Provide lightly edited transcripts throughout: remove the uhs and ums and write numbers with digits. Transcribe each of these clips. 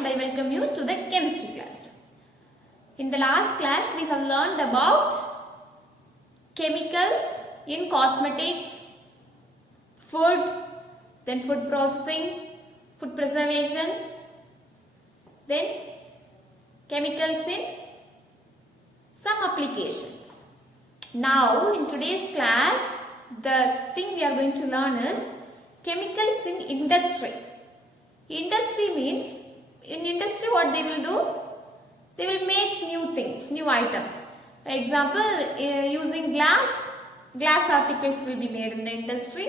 and I welcome you to the chemistry class. In the last class we have learned about chemicals in cosmetics, food, then food processing, food preservation, then chemicals in some applications. Now in today's class the thing we are going to learn is chemicals in industry. Industry means, in industry what they will do? They will make new things, new items. For example, using glass articles will be made in the industry.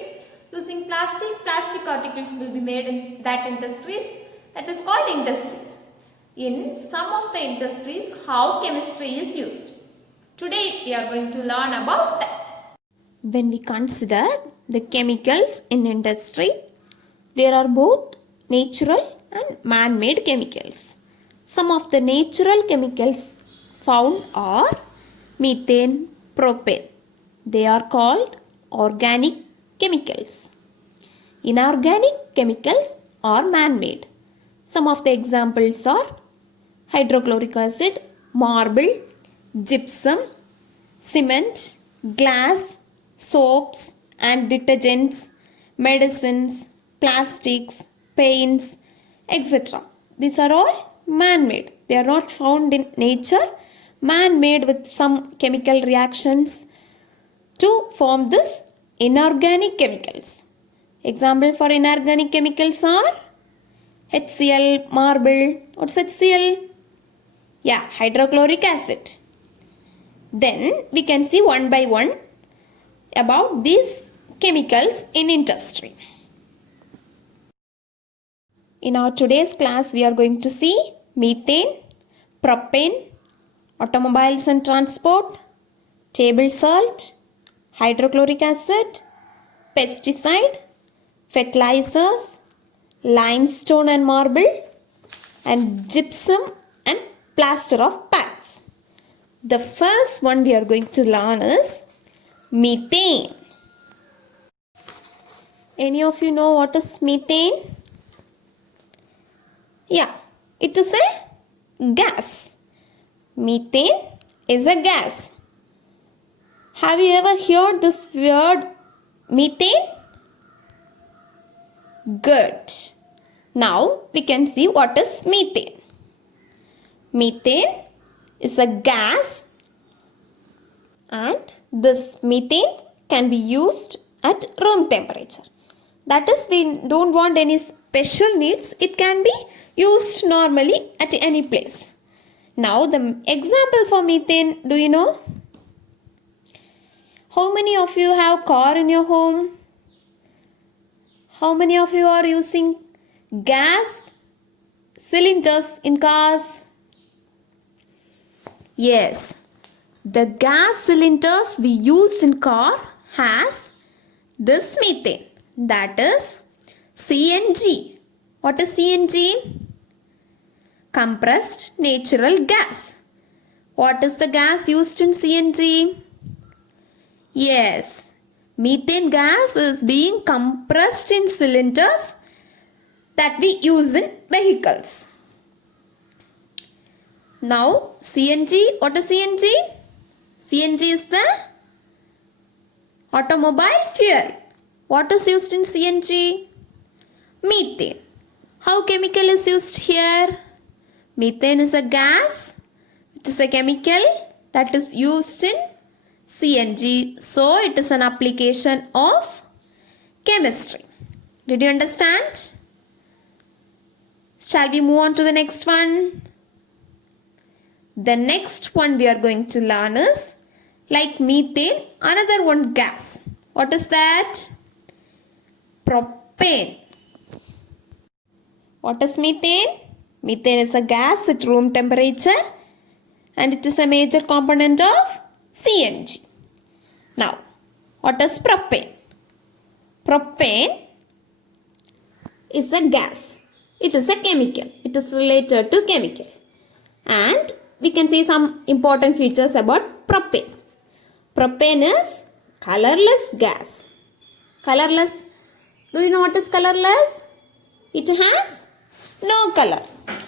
Using plastic articles will be made in that industries. That is called industries. In some of the industries, how chemistry is used. Today we are going to learn about that. When we consider the chemicals in industry, there are both natural and man-made chemicals. Some of the natural chemicals found are methane, propane. They are called organic chemicals. Inorganic chemicals are man-made. Some of the examples are hydrochloric acid, marble, gypsum, cement, glass, soaps and detergents, medicines, plastics, paints, etc. These are all man-made. They are not found in nature. Man-made with some chemical reactions to form this inorganic chemicals. Example for inorganic chemicals are HCl, marble. What's HCl? Yeah, hydrochloric acid. Then we can see one by one about these chemicals in industry. In our today's class, we are going to see methane, propane, automobiles and transport, table salt, hydrochloric acid, pesticide, fertilizers, limestone and marble, and gypsum and plaster of Paris. The first one we are going to learn is methane. Any of you know what is methane? Yeah, it is a gas. Methane is a gas. Have you ever heard this word methane? Good. Now we can see what is methane. Methane is a gas and this methane can be used at room temperature. That is, we don't want any special needs. It can be used normally at any place. Now the example for methane, do you know? How many of you have car in your home? How many of you are using gas cylinders in cars? Yes, the gas cylinders we use in car has this methane, that is CNG. What is CNG? Compressed natural gas. What is the gas used in CNG? Yes, methane gas is being compressed in cylinders that we use in vehicles. Now CNG, what is CNG? CNG is the automobile fuel. What is used in CNG? Methane. How chemical is used here? Methane is a gas, which is a chemical that is used in CNG. So it is an application of chemistry. Did you understand? Shall we move on to the next one? The next one we are going to learn is like methane, another one gas. What is that? Propane. What is methane? Methane is a gas at room temperature and it is a major component of CNG. Now, what is propane? Propane is a gas. It is a chemical. It is related to chemical. And we can see some important features about propane. Propane is colorless gas. Colorless. Do you know what is colorless? It has no color.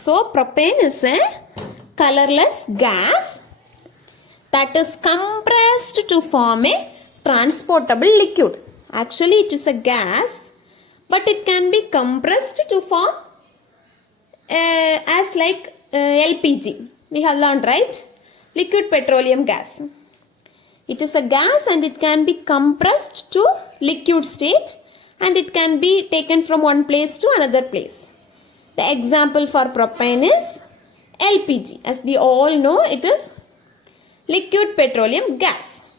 So propane is a colorless gas that is compressed to form a transportable liquid. Actually it is a gas, but it can be compressed to form as like LPG. We have learned, right? Liquid petroleum gas. It is a gas and it can be compressed to liquid state and it can be taken from one place to another place. The example for propane is LPG. As we all know, it is liquid petroleum gas.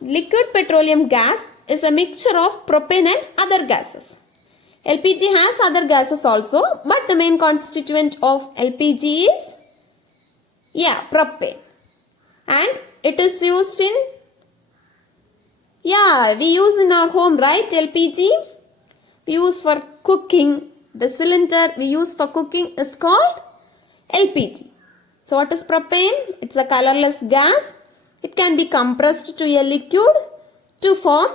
Liquid petroleum gas is a mixture of propane and other gases. LPG has other gases also, but the main constituent of LPG is propane. And it is used in, we use in our home, right? LPG we use for cooking. The cylinder we use for cooking is called LPG. So what is propane? It's a colorless gas. It can be compressed to a liquid to form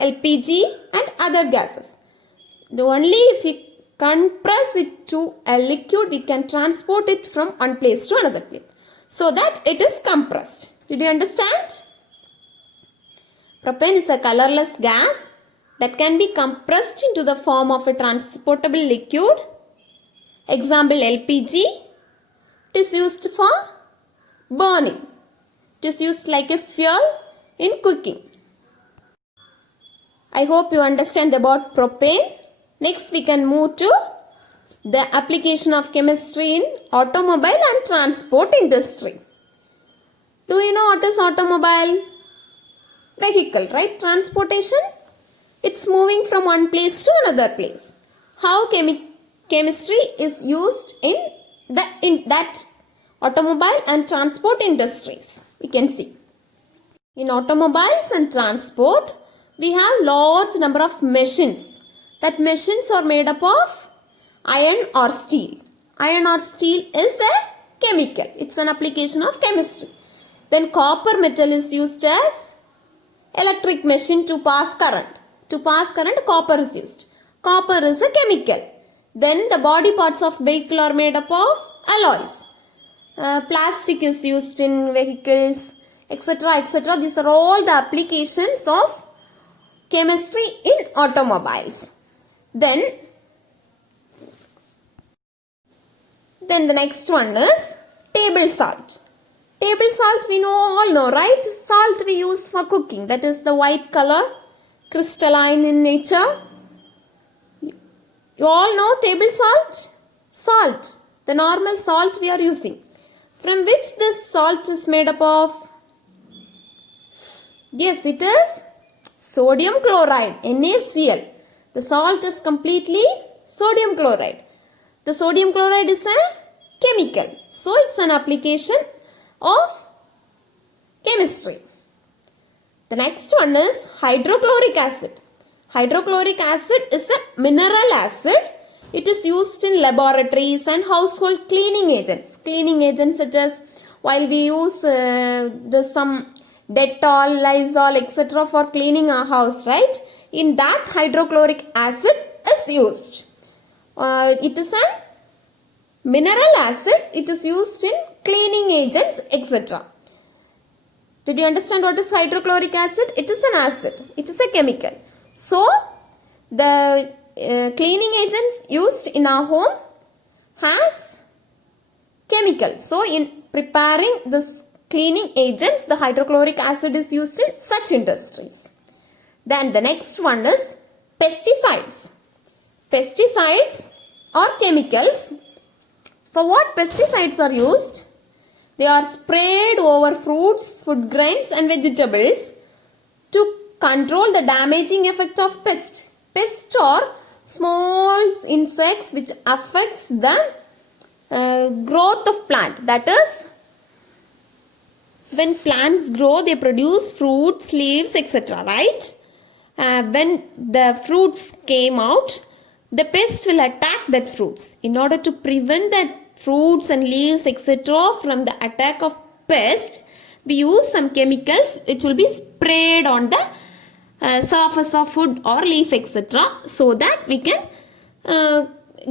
LPG and other gases. Only if we compress it to a liquid, we can transport it from one place to another place, so that it is compressed. Did you understand? Propane is a colorless gas that can be compressed into the form of a transportable liquid. Example LPG. It is used for burning. It is used like a fuel in cooking. I hope you understand about propane. Next we can move to the application of chemistry in automobile and transport industry. Do you know what is automobile? Vehicle, right? Transportation. It's moving from one place to another place. How chemistry is used in that automobile and transport industries, we can see. In automobiles and transport, we have large number of machines. That machines are made up of iron or steel. Iron or steel is a chemical. It's an application of chemistry. Then copper metal is used as electric machine to pass current. To pass current, copper is used. Copper is a chemical. Then the body parts of vehicle are made up of alloys. Plastic is used in vehicles, etc., etc. These are all the applications of chemistry in automobiles. Then the next one is table salt. Table salt we all know, right? Salt we use for cooking. That is the white color, crystalline in nature. You all know table salt? Salt. The normal salt we are using. From which this salt is made up of? Yes, it is sodium chloride, NaCl. The salt is completely sodium chloride. The sodium chloride is a chemical. So, it's an application of chemistry. The next one is hydrochloric acid. Hydrochloric acid is a mineral acid. It is used in laboratories and household cleaning agents. Cleaning agents such as while we use some Dettol, Lysol, etc. for cleaning our house, right? In that hydrochloric acid is used. It is a mineral acid. It is used in cleaning agents, etc. Did you understand what is hydrochloric acid? It is an acid. It is a chemical. So, the cleaning agents used in our home has chemicals. So, in preparing this cleaning agents, the hydrochloric acid is used in such industries. Then the next one is pesticides. Pesticides are chemicals. For what pesticides are used? They are sprayed over fruits, food grains and vegetables to control the damaging effect of pest. Pests are small insects which affects the growth of plant. That is, when plants grow, they produce fruits, leaves, etc. Right? When the fruits came out, the pest will attack that fruits. In order to prevent that fruits and leaves, etc. from the attack of pest, we use some chemicals which will be sprayed on the surface of food or leaf, etc. so that we can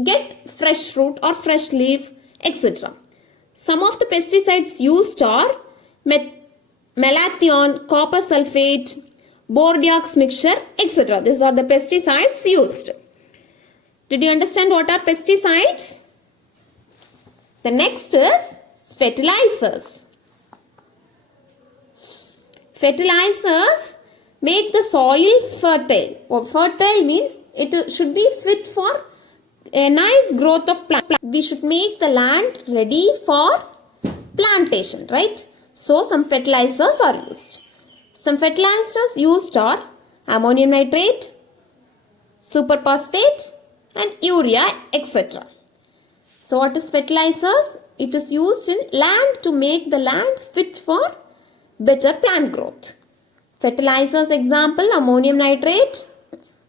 get fresh fruit or fresh leaf, etc. Some of the pesticides used are malathion, copper sulfate, Bordeaux mixture, etc. These are the pesticides used. Did you understand what are pesticides? The next is fertilizers. Fertilizers make the soil fertile. Or fertile means it should be fit for a nice growth of plant. We should make the land ready for plantation, right? So some fertilizers are used. Some fertilizers used are ammonium nitrate, superphosphate and urea, etc. So what is fertilizers? It is used in land to make the land fit for better plant growth. Fertilizers example ammonium nitrate,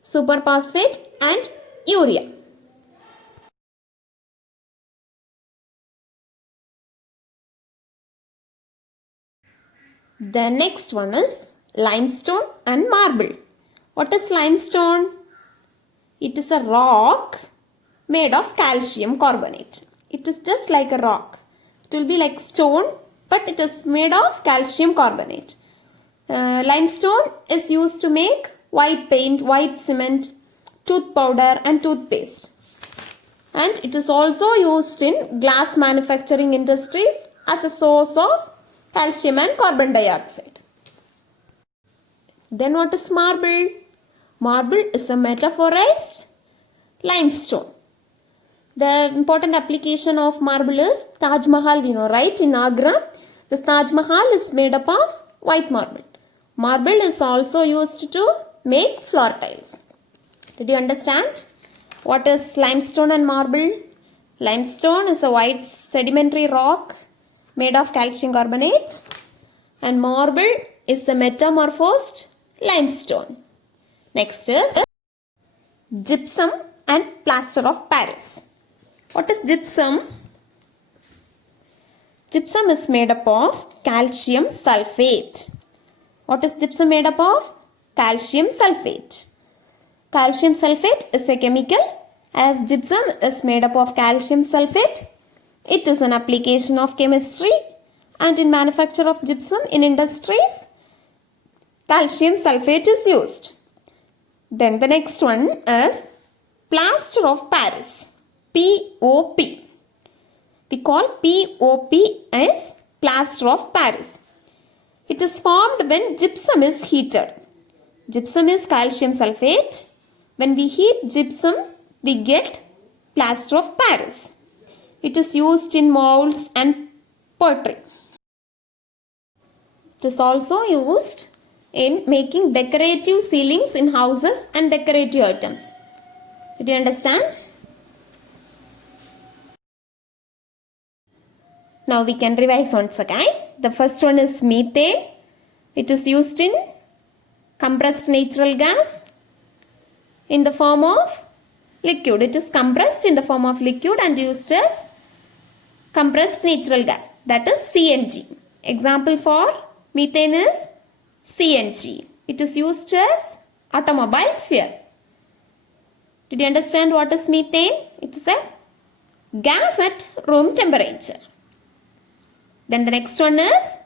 superphosphate and urea. The next one is limestone and marble. What is limestone? It is a rock made of calcium carbonate. It is just like a rock. It will be like stone, but it is made of calcium carbonate. Limestone is used to make white paint, white cement, tooth powder and toothpaste. And it is also used in glass manufacturing industries as a source of calcium and carbon dioxide. Then what is marble? Marble is a metaphorized limestone. The important application of marble is Taj Mahal, we know, right? In Agra, this Taj Mahal is made up of white marble. Marble is also used to make floor tiles. Did you understand? What is limestone and marble? Limestone is a white sedimentary rock made of calcium carbonate, and marble is the metamorphosed limestone. Next is gypsum and plaster of Paris. What is gypsum? Gypsum is made up of calcium sulfate. What is gypsum made up of? Calcium sulfate. Calcium sulfate is a chemical. As gypsum is made up of calcium sulfate, it is an application of chemistry, and in manufacture of gypsum in industries, calcium sulfate is used. Then the next one is plaster of Paris, POP. We call POP as plaster of Paris. It is formed when gypsum is heated. Gypsum is calcium sulfate. When we heat gypsum, we get plaster of Paris. It is used in molds and pottery. It is also used in making decorative ceilings in houses and decorative items. Did you understand? Now we can revise once again. The first one is methane. It is used in compressed natural gas in the form of liquid. It is compressed in the form of liquid and used as compressed natural gas, that is CNG. Example for methane is CNG. It is used as automobile fuel. Did you understand what is methane? It is a gas at room temperature. Then the next one is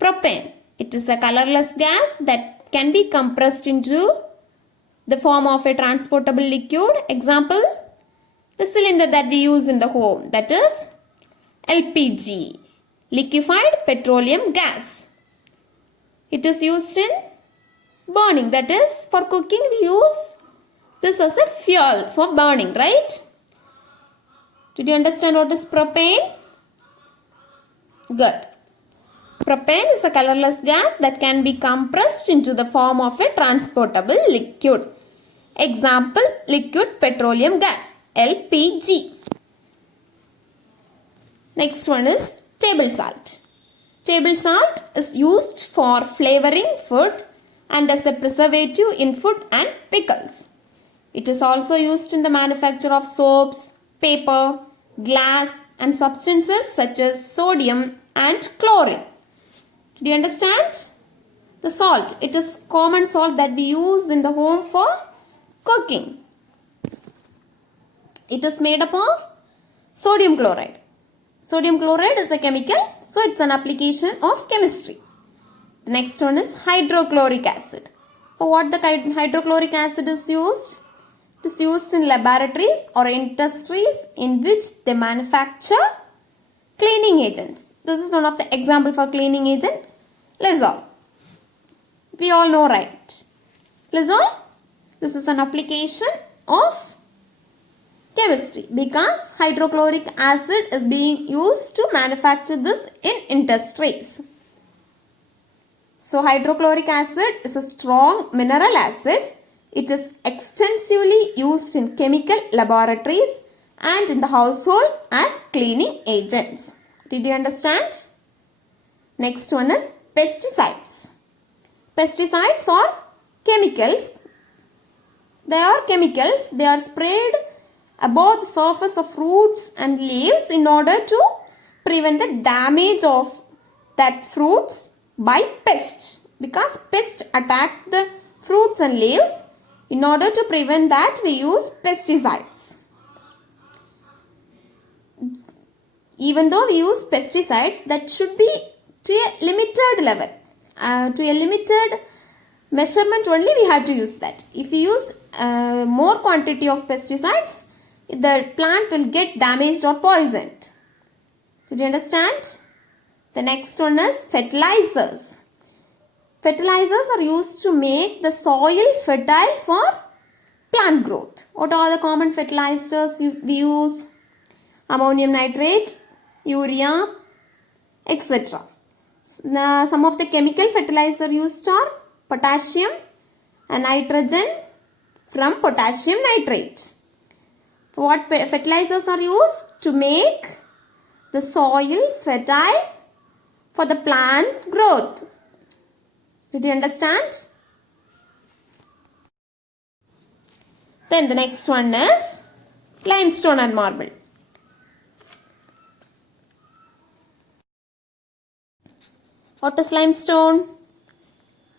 propane. It is a colorless gas that can be compressed into the form of a transportable liquid. Example, the cylinder that we use in the home, that is LPG, liquefied petroleum gas. It is used in burning, that is for cooking we use this as a fuel for burning, right? Did you understand what is propane? Good. Propane is a colorless gas that can be compressed into the form of a transportable liquid. Example, liquid petroleum gas, LPG. Next one is table salt. Table salt is used for flavoring food and as a preservative in food and pickles. It is also used in the manufacture of soaps, paper, glass and substances such as sodium and chlorine. Do you understand? The salt, it is common salt that we use in the home for cooking. It is made up of sodium chloride. Sodium chloride is a chemical, so it's an application of chemistry. The next one is hydrochloric acid. For what the hydrochloric acid is used? It is used in laboratories or industries in which they manufacture cleaning agents. This is one of the example for cleaning agent, Lysol. We all know, right? Lysol, this is an application of chemistry because hydrochloric acid is being used to manufacture this in industries. So hydrochloric acid is a strong mineral acid. It is extensively used in chemical laboratories and in the household as cleaning agents. Did you understand? Next one is pesticides. Pesticides are chemicals. They are chemicals. They are sprayed above the surface of fruits and leaves in order to prevent the damage of that fruits by pests. Because pests attack the fruits and leaves, in order to prevent that we use pesticides. Even though we use pesticides, that should be to a limited level. To a limited measurement only we have to use that. If we use more quantity of pesticides, the plant will get damaged or poisoned. Did you understand? The next one is fertilizers. Fertilizers are used to make the soil fertile for plant growth. What are the common fertilizers we use? Ammonium nitrate, urea, etc. Some of the chemical fertilizers used are potassium and nitrogen from potassium nitrate. What fertilizers are used? To make the soil fertile for the plant growth. Did you understand? Then the next one is limestone and marble. What is limestone?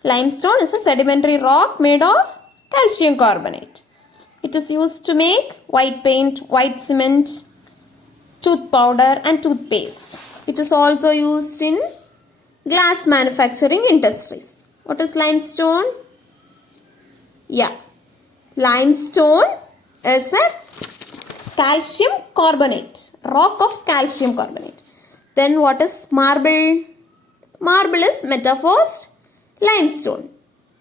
Limestone is a sedimentary rock made of calcium carbonate. It is used to make white paint, white cement, tooth powder and toothpaste. It is also used in glass manufacturing industries. What is limestone? Yeah, limestone is a calcium carbonate, rock of calcium carbonate. Then what is marble? Marble is metaphosed limestone.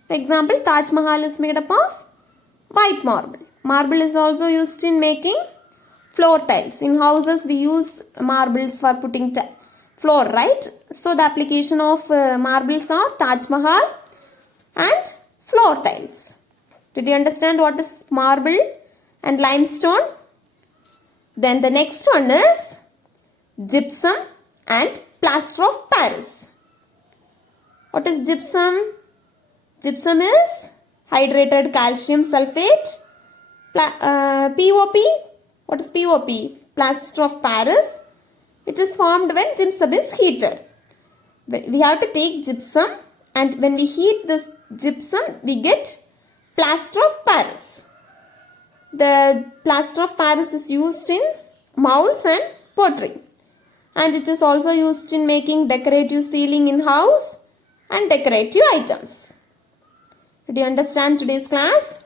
For example, Taj Mahal is made up of white marble. Marble is also used in making floor tiles. In houses we use marbles for putting floor, right? So the application of marbles are Taj Mahal and floor tiles. Did you understand what is marble and limestone? Then the next one is gypsum and plaster of Paris. What is gypsum? Gypsum is hydrated calcium sulfate. POP. What is POP? Plaster of Paris. It is formed when gypsum is heated. We have to take gypsum, and when we heat this gypsum, we get plaster of Paris. The plaster of Paris is used in molds and pottery. And it is also used in making decorative ceiling in house and decorative items. Did you understand today's class?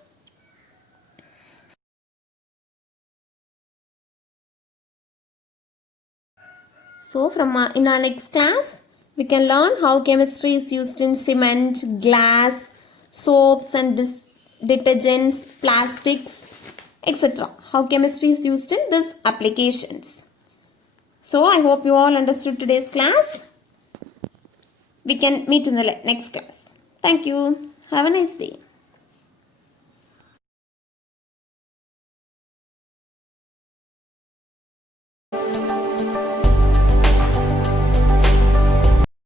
So in our next class, we can learn how chemistry is used in cement, glass, soaps and detergents, plastics, etc. How chemistry is used in these applications. So I hope you all understood today's class. We can meet in the next class. Thank you. Have a nice day.